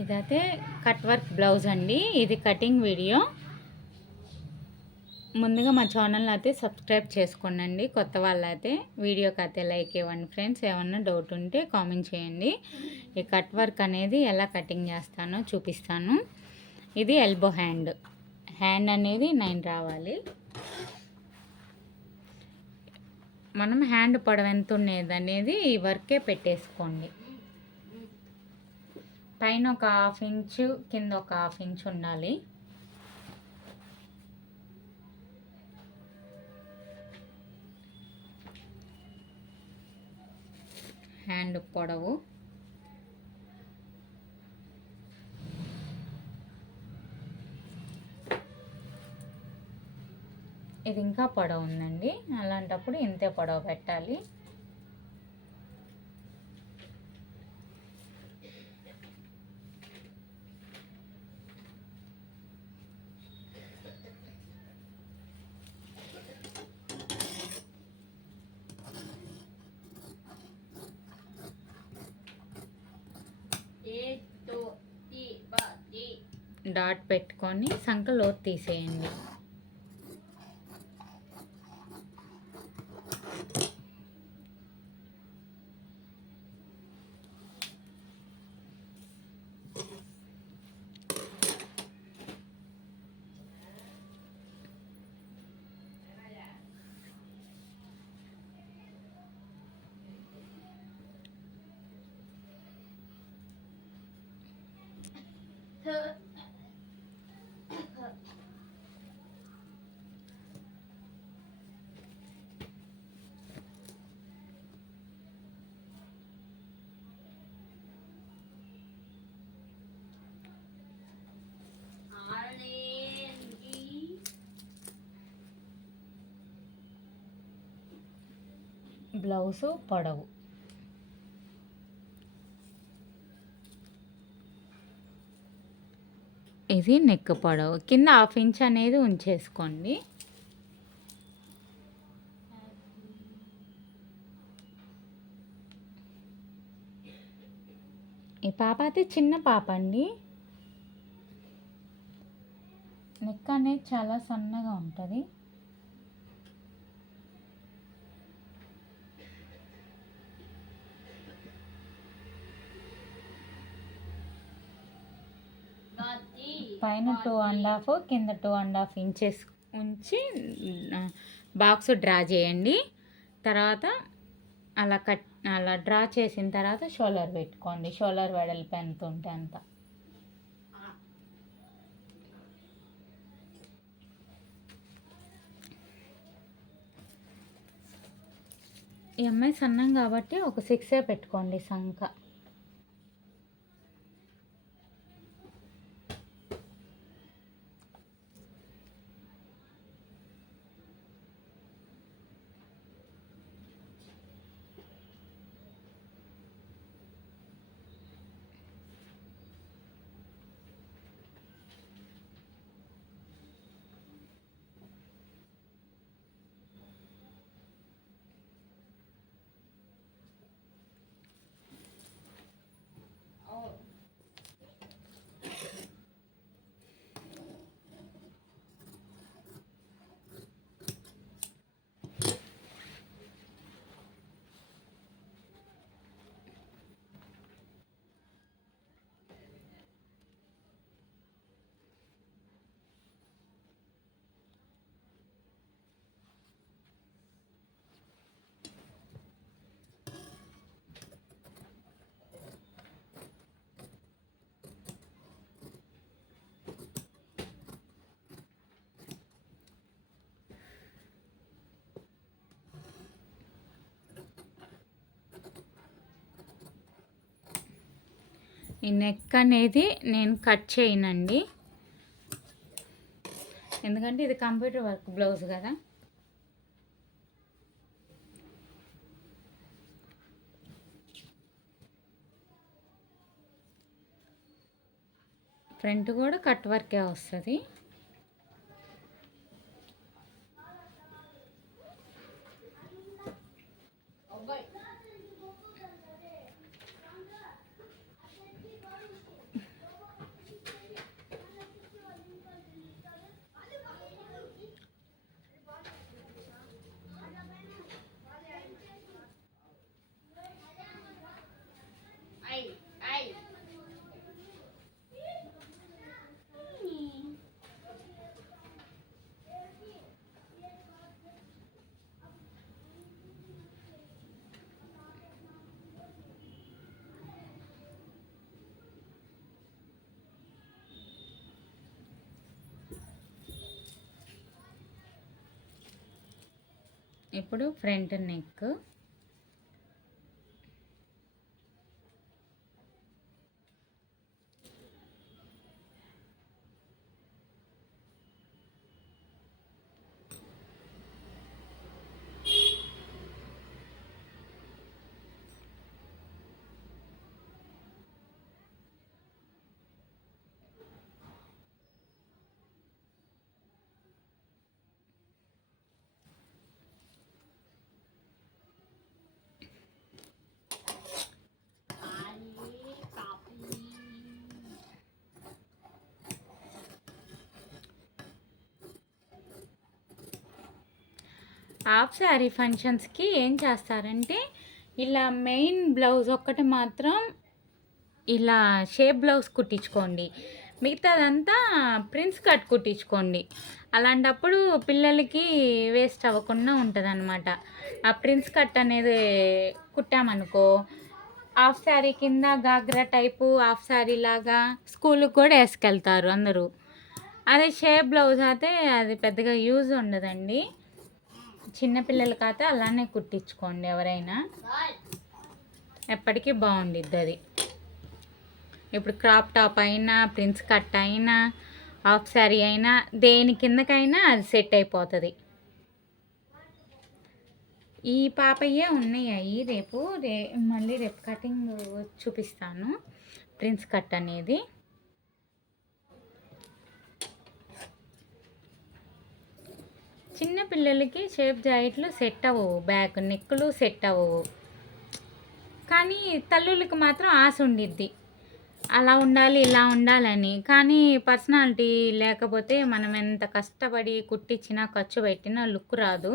ఇదైతే cut work blouse అండి. ఇది కటింగ్ వీడియో. ముందుగా మా ఛానల్ అయితే సబ్స్క్రైబ్ చేసుకోండి. కొత్త వాళ్ళైతే వీడియోకి అయితే లైక్ ఇవ్వండి ఫ్రెండ్స్. ఏమన్నా డౌట్ ఉంటే కామెంట్ చేయండి. ఈ కట్ వర్క్ అనేది ఎలా కటింగ్ చేస్తానో చూపిస్తాను. ఇది ఎల్బో హ్యాండ్. హ్యాండ్ అనేది 9 రావాలి. మనం హ్యాండ్ పొడవు ఎంత ఉండేది అనేది ఈ వర్కే పెట్టేసుకోండి. పైన ఒక 1/2 ఇంచు, కింద ఒక 1/2 ఇంచు ఉండాలి. హ్యాండ్ పొడవు ఇది ఇంకా పొడవు ఉందండి. అలాంటప్పుడు ఇంతే పొడవు పెట్టాలి. డాట్ పెట్టుకొని సంక లోతు తీసేయండి. బ్లౌజు పొడవు ఇది నెక్ పొడవు. కింద 1/2 ఇంచ్ అనేది ఉంచేసుకోండి. ఈ పాప అయితే చిన్న పాప అండి. నెక్ అనేది చాలా సన్నగా ఉంటుంది. పైన 2.5, కింద 2.5 ఇంచెస్ ఉంచి బాక్స్ డ్రా చేయండి. తర్వాత అలా డ్రా చేసిన తర్వాత షోల్డర్ పెట్టుకోండి. షోల్డర్ వెడల్పు ఎంత ఉంటే అంత. ఈ అమ్మాయి సన్నం కాబట్టి ఒక 6 పెట్టుకోండి సంక. ఈ నెక్ అనేది నేను కట్ చేయనండి, ఎందుకంటే ఇది కంప్యూటర్ వర్క్ బ్లౌజ్ కదా. ఫ్రంట్ కూడా కట్ వర్కే వస్తుంది. ఇప్పుడు ఫ్రంట్ నెక్. హాఫ్ శారీ ఫంక్షన్స్కి ఏం చేస్తారంటే ఇలా మెయిన్ బ్లౌజ్ ఒక్కటి మాత్రం ఇలా షేప్ బ్లౌజ్ కుట్టించుకోండి, మిగతాదంతా ప్రిన్స్ కట్ కుట్టించుకోండి. అలాంటప్పుడు పిల్లలకి వేస్ట్ అవ్వకుండా ఉంటుంది అనమాట. ఆ ప్రిన్స్ కట్ అనేది కుట్టామనుకో హాఫ్ శారీ కింద గాగ్రా టైపు హాఫ్ శారీ లాగా స్కూల్కి కూడా వేసుకెళ్తారు అందరూ. అదే షేప్ బ్లౌజ్ అయితే అది పెద్దగా యూజ్ ఉండదండి. చిన్నపిల్లలకి అయితే అలానే కుట్టించుకోండి ఎవరైనా, ఎప్పటికీ బాగుండిద్ది అది. ఇప్పుడు క్రాప్ టాప్ అయినా ప్రిన్స్ కట్ అయినా హాఫ్ శారీ అయినా దేని కిందకైనా అది సెట్ అయిపోతుంది. ఈ పాపయ్యే ఉన్నాయి. రేపు మళ్ళీ రేపు కటింగ్ చూపిస్తాను ప్రిన్స్ కట్ అనేది. చిన్న పిల్లలకి షేప్ జాకెట్లు సెట్ అవ్వవు, బ్యాక్ నెక్కులు సెట్ అవ్వవు. కానీ తల్లులకి మాత్రం ఆశ ఉండిద్ది అలా ఉండాలి ఇలా ఉండాలని. కానీ పర్సనాలిటీ లేకపోతే మనం ఎంత కష్టపడి కుట్టించినా ఖర్చు పెట్టినా లుక్ రాదు.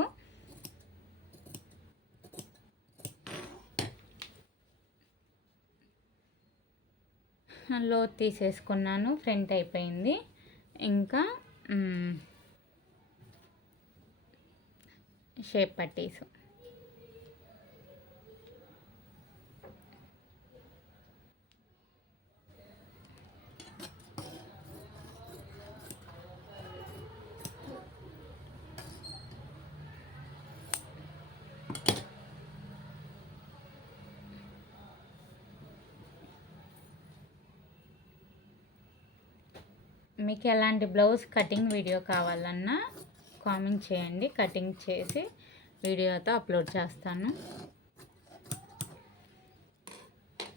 లో తీసేసుకున్నాను, ఫ్రంట్ అయిపోయింది. ఇంకా షేప్ పట్టీసు. మీకు ఎలాంటి బ్లౌజ్ కటింగ్ వీడియో కావాలన్నా కామెంట్ చేయండి, కటింగ్ చేసి వీడియోతో అప్లోడ్ చేస్తాను.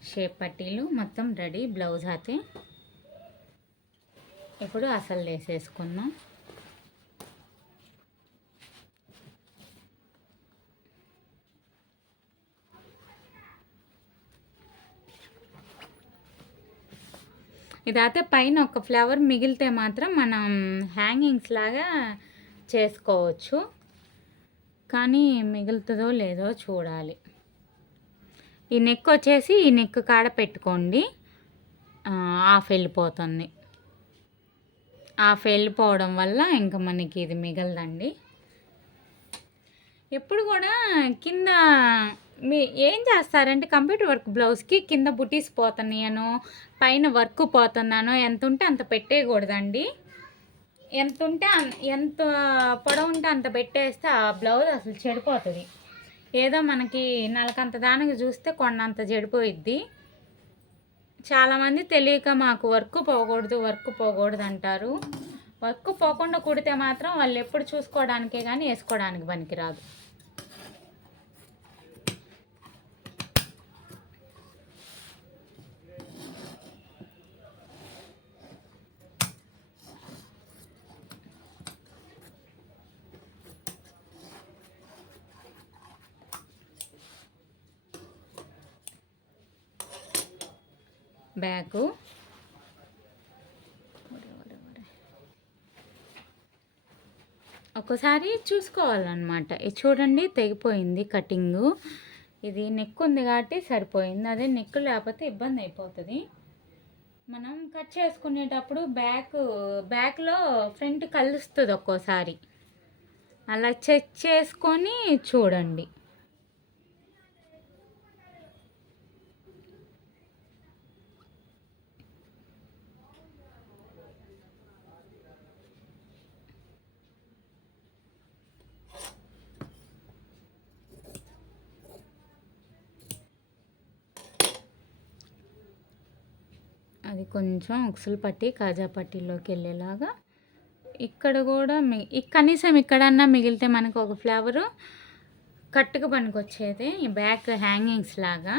షేప్ పట్టీలు మొత్తం రెడీ. బ్లౌజ్ అయితే ఇప్పుడు అసలు వేసేసుకున్నాం. ఇదైతే పైన ఒక ఫ్లవర్ మిగిలితే మాత్రం మనం హ్యాంగింగ్స్ లాగా చేసుకోవచ్చు, కానీ మిగులుతుందో లేదో చూడాలి. ఈ నెక్ వచ్చేసి ఈ నెక్ కాడ పెట్టుకోండి, హాఫ్ వెళ్ళిపోతుంది. హాఫ్ వెళ్ళిపోవడం వల్ల ఇంకా మనకి ఇది మిగలదండి. ఎప్పుడు కూడా కింద ఏం చేస్తారంటే కంప్యూటర్ వర్క్ బ్లౌజ్కి కింద బుటీస్ పోతున్నాయనో పైన వర్క్ పోతున్నానో ఎంత ఉంటే అంత పెట్టేయకూడదండి. ఎంత పొడవు ఉంటే అంత పెట్టేస్తే ఆ బ్లౌజ్ అసలు చెడిపోతుంది. ఏదో మనకి నలకంత దానికి చూస్తే కొన్నంత చెడిపోయిద్ది. చాలామంది తెలియక మాకు వర్క్ పోకూడదు అంటారు. వర్క్ పోకుండా కుడితే మాత్రం వాళ్ళు ఎప్పుడు చూసుకోవడానికే కానీ వేసుకోవడానికి పనికిరాదు. బ్యాకు ఒకసారి చూసుకోవాలన్నమాట. ఇది చూడండి తెగిపోయింది కటింగు. ఇది నెక్ ఉంది కాబట్టి సరిపోయింది, అదే నెక్ లేకపోతే ఇబ్బంది అయిపోతుంది. మనం కట్ చేసుకునేటప్పుడు బ్యాక్లో ఫ్రంట్ కలుస్తుంది ఒక్కోసారి, అలా చెక్ చేసుకొని చూడండి. కొంచెం ఉక్సులు పట్టి కాజా పట్టీలోకి వెళ్ళేలాగా ఇక్కడ కూడా కనీసం ఇక్కడన్నా మిగిలితే మనకు ఒక ఫ్లవరు కట్టుకు పనికొచ్చేది ఈ బ్యాక్ హ్యాంగింగ్స్ లాగా.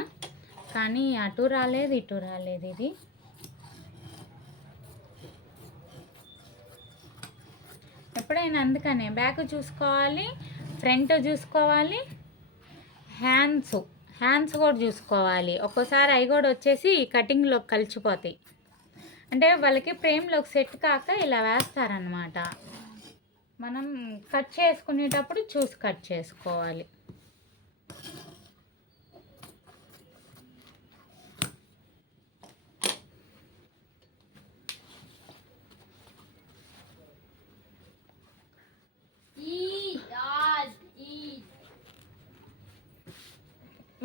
కానీ అటు రాలేదు ఇటు రాలేదు. ఇది ఎప్పుడైనా అందుకనే బ్యాక్ చూసుకోవాలి, ఫ్రంట్ చూసుకోవాలి, హ్యాండ్స్ కూడా చూసుకోవాలి. ఒక్కోసారి అవి కూడా వచ్చేసి కటింగ్లోకి కలిసిపోతాయి. అంటే వాళ్ళకి ఫ్రేమ్లోకి సెట్ కాక ఇలా వేస్తారనమాట. మనం కట్ చేసుకునేటప్పుడు చూసి కట్ చేసుకోవాలి.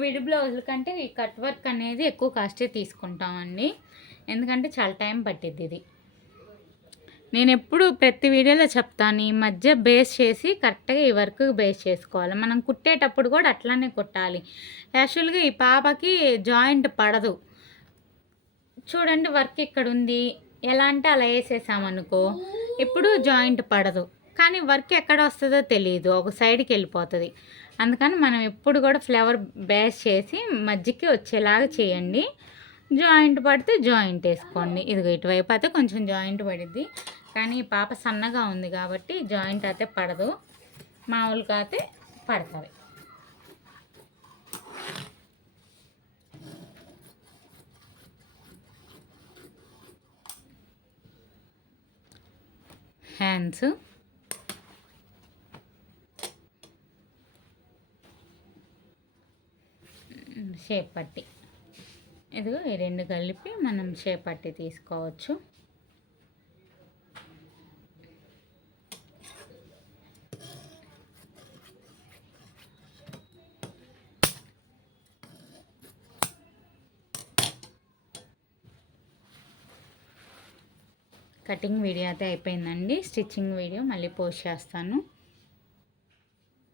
విడి బ్లౌజుల కంటే ఈ కట్ వర్క్ అనేది ఎక్కువ కాస్టే తీసుకుంటామండి. ఎందుకంటే చాలా టైం పట్టిద్ది ఇది. నేను ఎప్పుడు ప్రతి వీడియోలో చెప్తాను, ఈ మధ్య బేస్ చేసి కరెక్ట్గా ఈ వర్క్ బేస్ చేసుకోవాలి. మనం కుట్టేటప్పుడు కూడా అట్లానే కుట్టాలి. యాక్చువల్గా ఈ పాపకి జాయింట్ పడదు. చూడండి వర్క్ ఇక్కడ ఉంది, ఎలా అంటే అలా వేసేసామనుకో ఇప్పుడు జాయింట్ పడదు. కానీ వర్క్ ఎక్కడ వస్తుందో తెలియదు, ఒక సైడ్కి వెళ్ళిపోతుంది. అందుకని మనం ఎప్పుడు కూడా ఫ్లవర్ బేస్ చేసి మధ్యకి వచ్చేలాగా చేయండి. జాయింట్ పడితే జాయింట్ వేసుకోండి. ఇదిగో ఇటువైపు అయితే కొంచెం జాయింట్ పడిద్ది, కానీ పాప సన్నగా ఉంది కాబట్టి జాయింట్ అయితే పడదు, మామూలుగా అయితే పడుతుంది. హ్యాండ్స్ షేప్ పట్టి, ఇదిగో ఈ రెండు కలిపి మనం షేప్ పట్టి తీసుకోవచ్చు. కటింగ్ వీడియో అయితే అయిపోయిందండి. స్టిచ్చింగ్ వీడియో మళ్ళీ పోస్ట్ చేస్తాను.